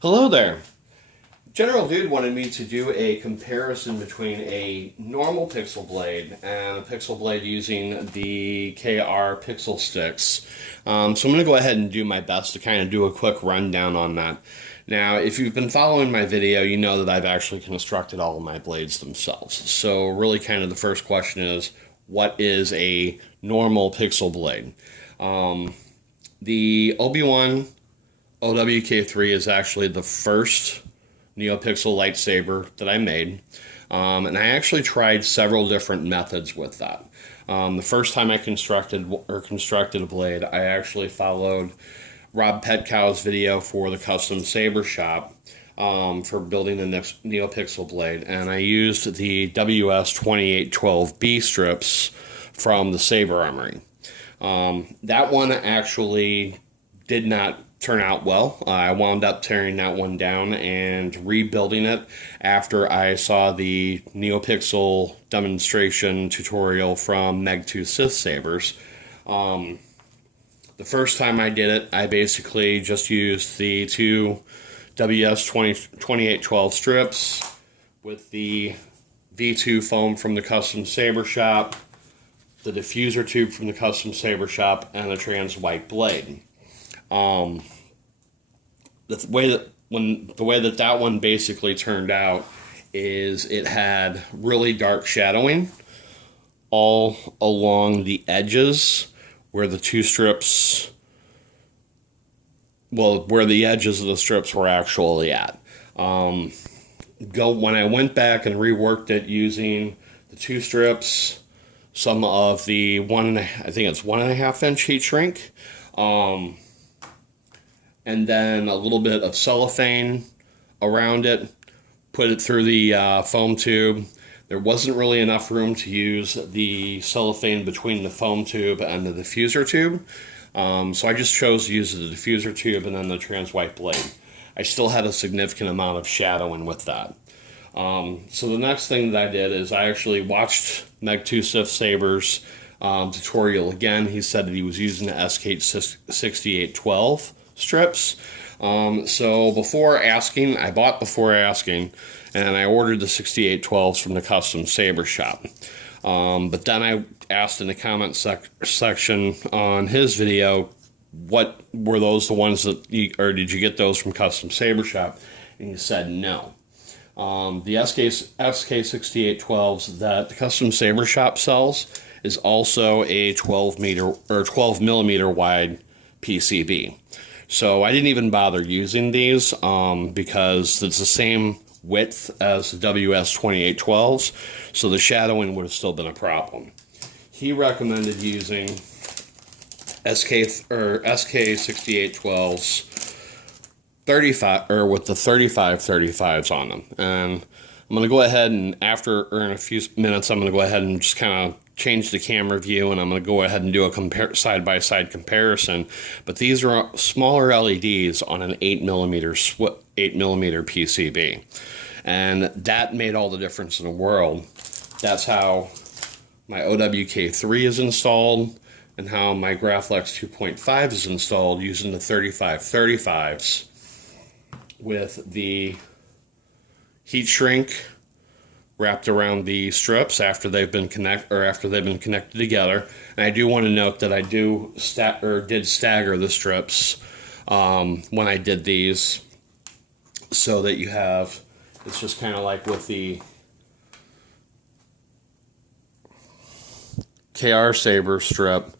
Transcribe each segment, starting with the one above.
Hello there. General Dude wanted me to do a comparison between a normal pixel blade and a pixel blade using the KR pixel sticks. So I'm going to go ahead and do my best to kind of do a quick rundown on that. Now, if you've been following my video, you know that I've actually constructed all of my blades themselves. So really kind of the first question is, what is a normal pixel blade? The Obi-Wan OWK3 is actually the first NeoPixel lightsaber that I made, and I actually tried several different methods with that. The first time I constructed a blade, I actually followed Rob Petkau's video for the custom saber shop for building the next NeoPixel blade, and I used the WS2812B strips from the Saber Armory. That one actually did not turn out well. I wound up tearing that one down and rebuilding it after I saw the NeoPixel demonstration tutorial from Megtooth Sith Sabers. The first time I did it, I basically just used the two WS2812 strips with the V2 foam from the custom saber shop, the diffuser tube from the custom saber shop, and a trans white blade. The way that one basically turned out is it had really dark shadowing all along the edges where the two strips, where the edges of the strips were actually at. When I went back and reworked it using the two strips, some of the I think it's 1.5 inch heat shrink, and then a little bit of cellophane around it, put it through the foam tube. There wasn't really enough room to use the cellophane between the foam tube and the diffuser tube, so I just chose to use the diffuser tube and then the trans white blade. I still had a significant amount of shadowing with that. So the next thing that I did is I actually watched Megtooth Sith Sabers tutorial again. He said that he was using the SK6812 strips. So I bought before asking, and I ordered the 6812s from the custom saber shop. But then I asked in the comment section on his video, what were those the ones that or did you get those from custom saber shop? And he said no. The SK6812s that the custom saber shop sells is also a 12 millimeter wide PCB. So I didn't even bother using these because it's the same width as the WS2812s, so the shadowing would have still been a problem. He recommended using SK6812s 35 with the 3535s on them, and I'm going to go ahead and in a few minutes I'm going to go ahead and just kind of change the camera view, and I'm going to go ahead and do a side-by-side comparison. But these are smaller LEDs on an 8 millimeter PCB, and that made all the difference in the world. That's how my OWK3 is installed, and how my Graflex 2.5 is installed using the 3535s with the heat shrink wrapped around the strips after they've been connected together. And I do want to note that I did stagger the strips when I did these, so that you have, it's just kind of like with the KR Saber strip,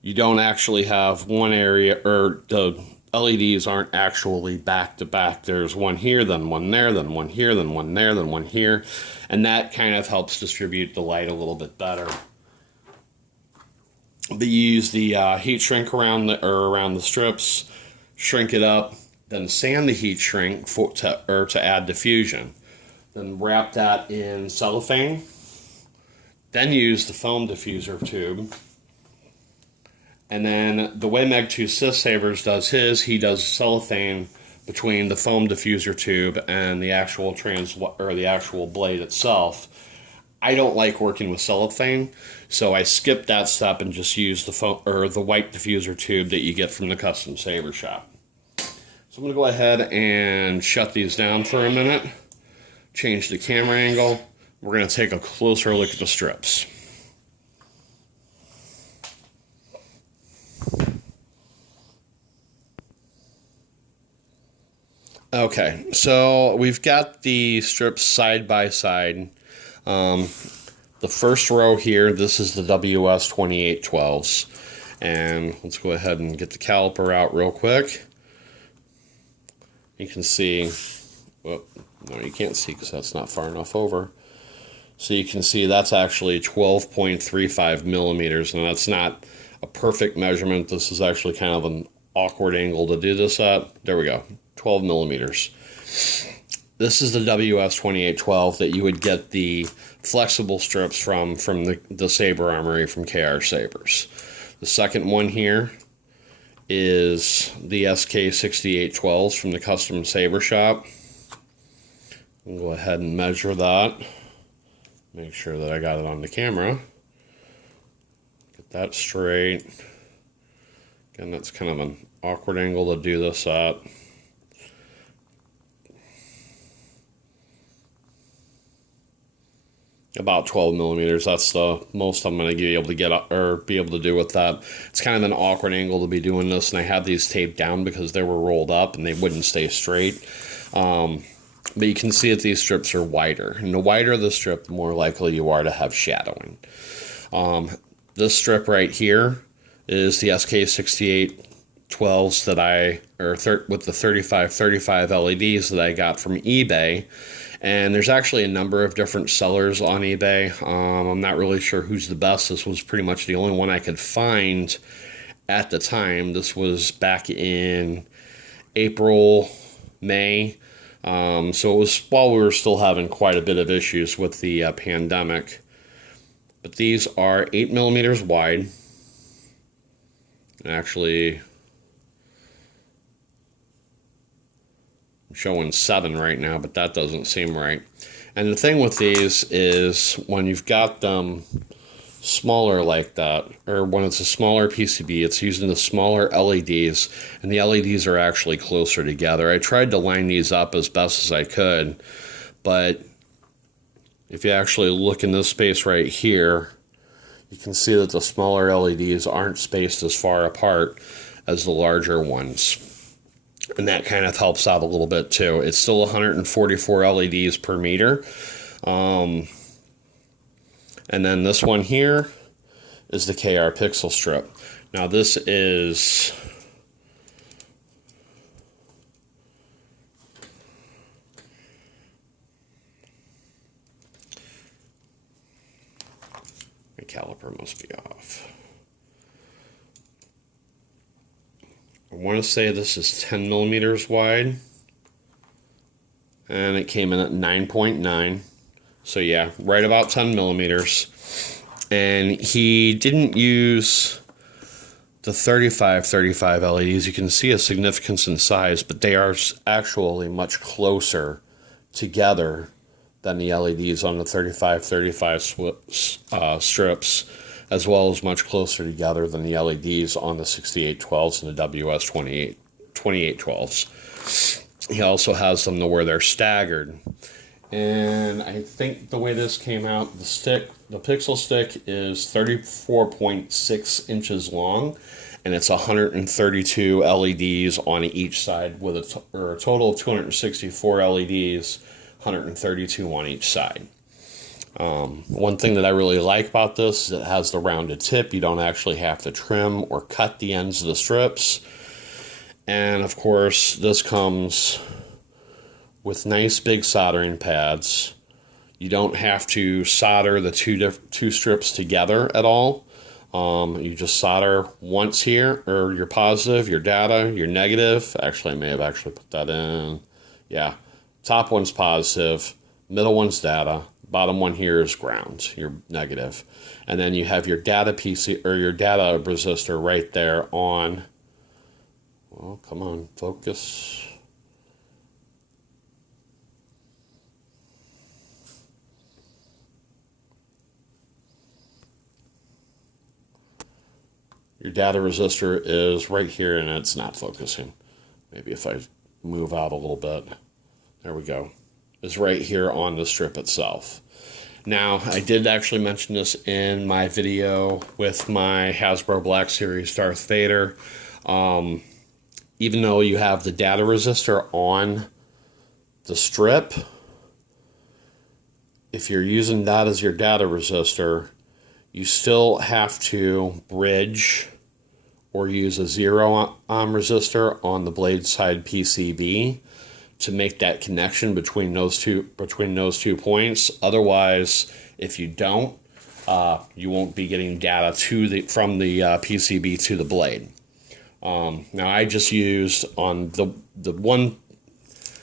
you don't actually have one area, or the LEDs aren't actually back to back. There's one here, then one there, then one here, then one there, then one here, and that kind of helps distribute the light a little bit better. But you use the heat shrink around the strips, shrink it up, then sand the heat shrink to add diffusion. Then wrap that in cellophane. Then use the foam diffuser tube. And then the way Megtooth Sith Sabers does his, he does cellophane between the foam diffuser tube and the actual blade itself. I don't like working with cellophane, so I skipped that step and just used the white diffuser tube that you get from the custom saber shop. So I'm going to go ahead and shut these down for a minute, change the camera angle. We're going to take a closer look at the strips. Okay, so we've got the strips side by side. The first row here, this is the WS 2812s. And let's go ahead and get the caliper out real quick. You can see, well, no, you can't see because that's not far enough over. So you can see that's actually 12.35 millimeters, and that's not a perfect measurement. This is actually kind of an awkward angle to do this at. There we go, 12 millimeters. This is the WS 2812 that you would get the flexible strips from the Saber Armory from KR Sabers. The second one here is the SK 6812s from the Custom Saber Shop. I'll go ahead and measure that. Make sure that I got it on the camera. Get that straight. Again, that's kind of an awkward angle to do this at. About 12 millimeters. That's the most I'm going to be able to get or be able to do with that. It's kind of an awkward angle to be doing this, and I had these taped down because they were rolled up and they wouldn't stay straight. But you can see that these strips are wider, and the wider the strip, the more likely you are to have shadowing. This strip right here is the SK 6812s that with the 3535 LEDs that I got from eBay. And there's actually a number of different sellers on eBay. I'm not really sure who's the best. This was pretty much the only one I could find at the time. This was back in April, May. So it was while we were still having quite a bit of issues with the pandemic. But these are 8 millimeters wide. Actually, I'm showing 7 right now, but that doesn't seem right. And the thing with these is when you've got them smaller like that, or when it's a smaller PCB, it's using the smaller LEDs, and the LEDs are actually closer together. I tried to line these up as best as I could, but if you actually look in this space right here, you can see that the smaller LEDs aren't spaced as far apart as the larger ones. And that kind of helps out a little bit too. It's still 144 LEDs per meter. And then this one here is the KR Pixel Strip. Now this is my caliper must be off. I want to say this is 10 millimeters wide, and it came in at 9.9. So yeah, right about 10 millimeters. And he didn't use the 3535 LEDs. You can see a significance in size, but they are actually much closer together than the LEDs on the 3535 strips, as well as much closer together than the LEDs on the 6812s and the WS 2812s. He also has them to where they're staggered. And I think the way this came out, the Pixel Stick is 34.6 inches long, and it's 132 LEDs on each side with a total of 264 LEDs, 132 on each side. One thing that I really like about this is it has the rounded tip. You don't actually have to trim or cut the ends of the strips. And of course, this comes with nice big soldering pads. You don't have to solder the two strips together at all. You just solder once here, or your positive, your data, your negative. Actually, I may have actually put that in. Yeah, top one's positive, middle one's data, bottom one here is ground, your negative. And then you have your data PC or your data resistor right there on. Well, come on, focus. Your data resistor is right here, and it's not focusing. Maybe if I move out a little bit. There we go. Is right here on the strip itself. Now, I did actually mention this in my video with my Hasbro Black Series Darth Vader. Even though you have the data resistor on the strip, if you're using that as your data resistor, you still have to bridge or use a 0 ohm resistor on the blade side PCB to make that connection between those two points. Otherwise, if you don't, you won't be getting data from the PCB to the blade. Now I just used on the one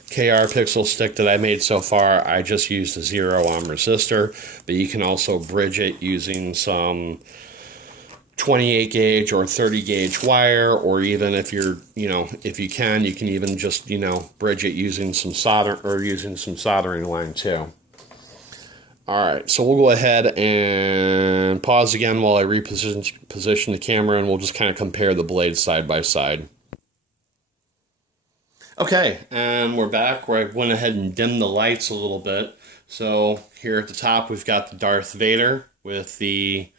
KR pixel stick that I made so far, I just used a 0 ohm resistor, but you can also bridge it using some 28 gauge or 30 gauge wire, or even if you're, if you can even just, bridge it using some solder or using some soldering line too. Alright, so we'll go ahead and pause again while I reposition the camera, and we'll just kind of compare the blades side by side. Okay, and we're back where I went ahead and dimmed the lights a little bit. So here at the top we've got the Darth Vader with the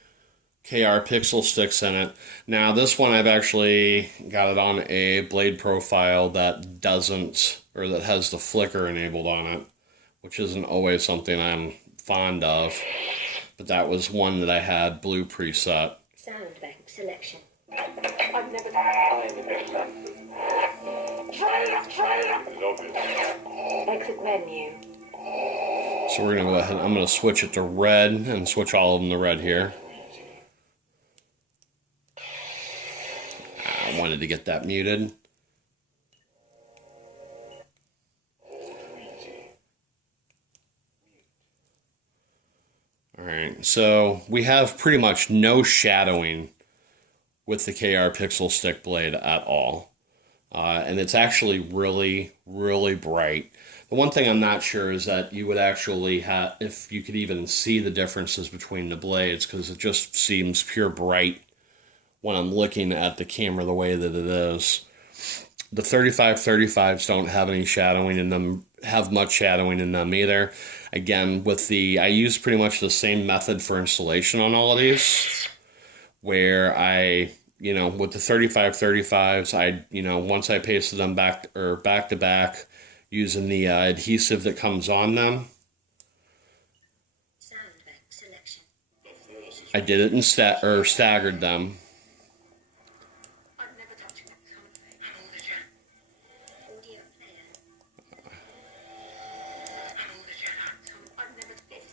KR pixel sticks in it. Now this one I've actually got it on a blade profile that doesn't, or that has the flicker enabled on it, which isn't always something I'm fond of, but that was one that I had blue preset. Sound bank selection. I've never exit menu. So we're gonna go ahead, I'm gonna switch it to red and switch all of them to red here. I wanted to get that muted. Alright, so we have pretty much no shadowing with the KR pixel stick blade at all. And it's actually really, really bright. The one thing I'm not sure is that you would actually have, if you could even see the differences between the blades, because it just seems pure bright when I'm looking at the camera the way that it is. The 3535s don't have any shadowing in them, have much shadowing in them either. Again, I use pretty much the same method for installation on all of these, where with the 3535s, once I pasted them back to back using the adhesive that comes on them, I did it in staggered them.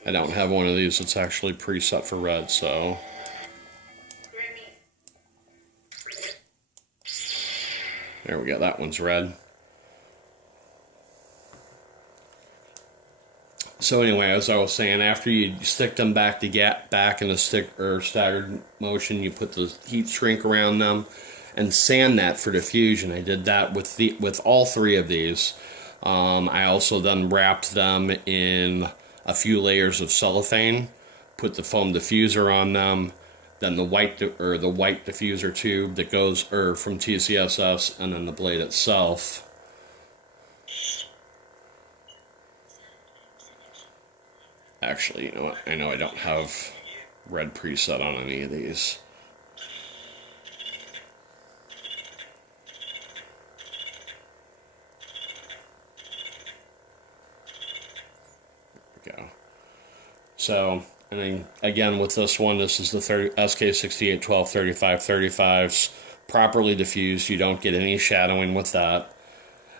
I don't have one of these that's actually preset for red, so there we go, that one's red. So anyway, as I was saying, after you stick them back in a stick or staggered motion, you put the heat shrink around them and sand that for diffusion. I did that with all three of these. I also then wrapped them in a few layers of cellophane, put the foam diffuser on them, then the white diffuser tube that goes from TCSS, and then the blade itself. Actually, you know what? I know I don't have red preset on any of these. There we go. So, and then again with this one, this is the SK6812 3535s, properly diffused. You don't get any shadowing with that.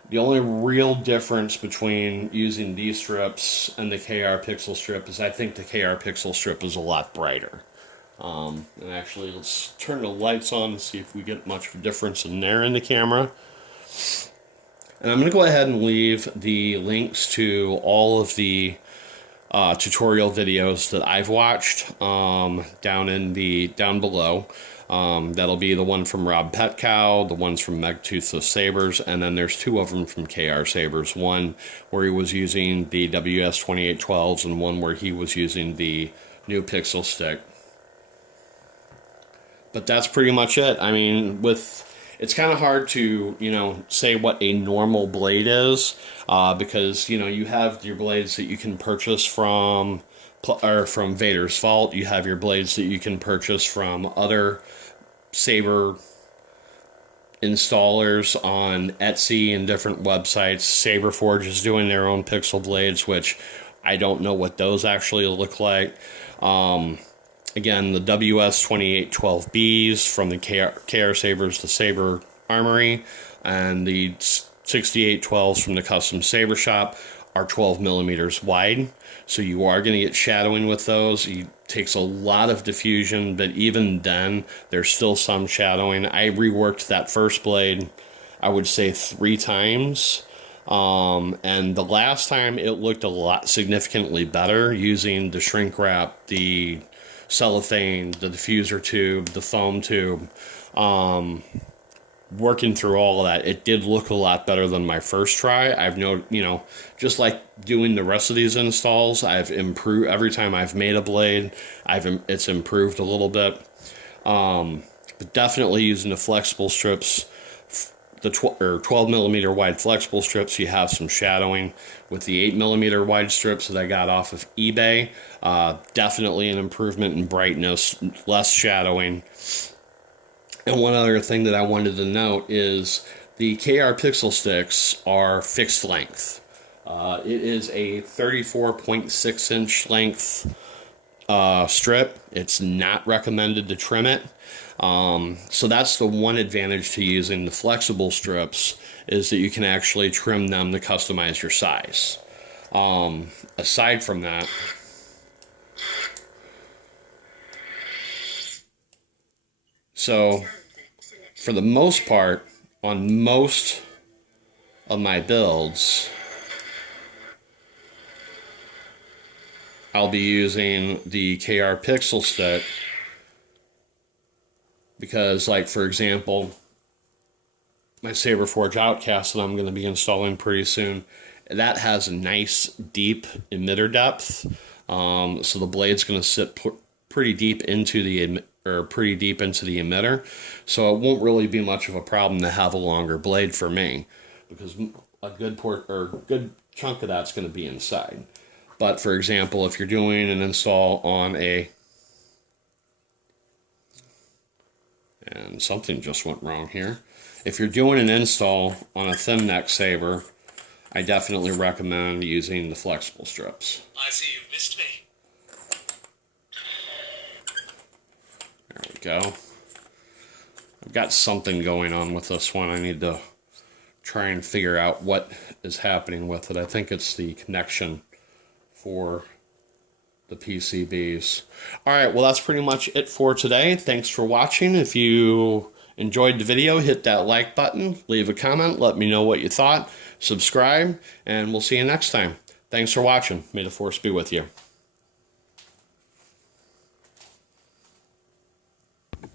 The only real difference between using these strips and the KR pixel strip is I think the KR pixel strip is a lot brighter. And actually, let's turn the lights on and see if we get much of a difference in there in the camera. And I'm going to go ahead and leave the links to all of the tutorial videos that I've watched down below. That'll be the one from Rob Petkau, the ones from Megtooth of Sabers, and then there's two of them from KR Sabers. One where he was using the WS2812s, and one where he was using the new pixel stick. But that's pretty much it. I mean, it's kind of hard to, say what a normal blade is, because, you have your blades that you can purchase from Vader's Vault. You have your blades that you can purchase from other saber installers on Etsy and different websites. Saberforge is doing their own pixel blades, which I don't know what those actually look like. Again, the WS2812Bs from the KR Sabers, the Saber Armory, and the 6812s from the Custom Saber Shop are 12 millimeters wide. So you are going to get shadowing with those. It takes a lot of diffusion, but even then, there's still some shadowing. I reworked that first blade, I would say 3 times. And the last time it looked a lot significantly better using the shrink wrap, the cellophane, the diffuser tube, the foam tube. Working through all of that, it did look a lot better than my first try. I've just like doing the rest of these installs, I've improved every time I've made a blade. It's improved a little bit. But definitely using the flexible strips, the 12 millimeter wide flexible strips, you have some shadowing. With the 8 millimeter wide strips that I got off of eBay, definitely an improvement in brightness, less shadowing. And one other thing that I wanted to note is the KR Pixel Sticks are fixed length. It is a 34.6 inch length strip. It's not recommended to trim it. So that's the one advantage to using the flexible strips, is that you can actually trim them to customize your size. Aside from that, so for the most part, on most of my builds, I'll be using the KR Pixel Stick because, like, for example, my Saberforge Outcast that I'm going to be installing pretty soon, that has a nice deep emitter depth. So the blade's going to sit pretty deep into the emitter, so it won't really be much of a problem to have a longer blade for me, because a good chunk of that's going to be inside. But for example, if you're doing an install on and something just went wrong here. If you're doing an install on a thin neck saber, I definitely recommend using the flexible strips. I see you've missed me. There we go. I've got something going on with this one. I need to try and figure out what is happening with it. I think it's the connection for the PCBs. Alright, well that's pretty much it for today. Thanks for watching. If you enjoyed the video, hit that like button, leave a comment, let me know what you thought, subscribe, and we'll see you next time. Thanks for watching. May the Force be with you.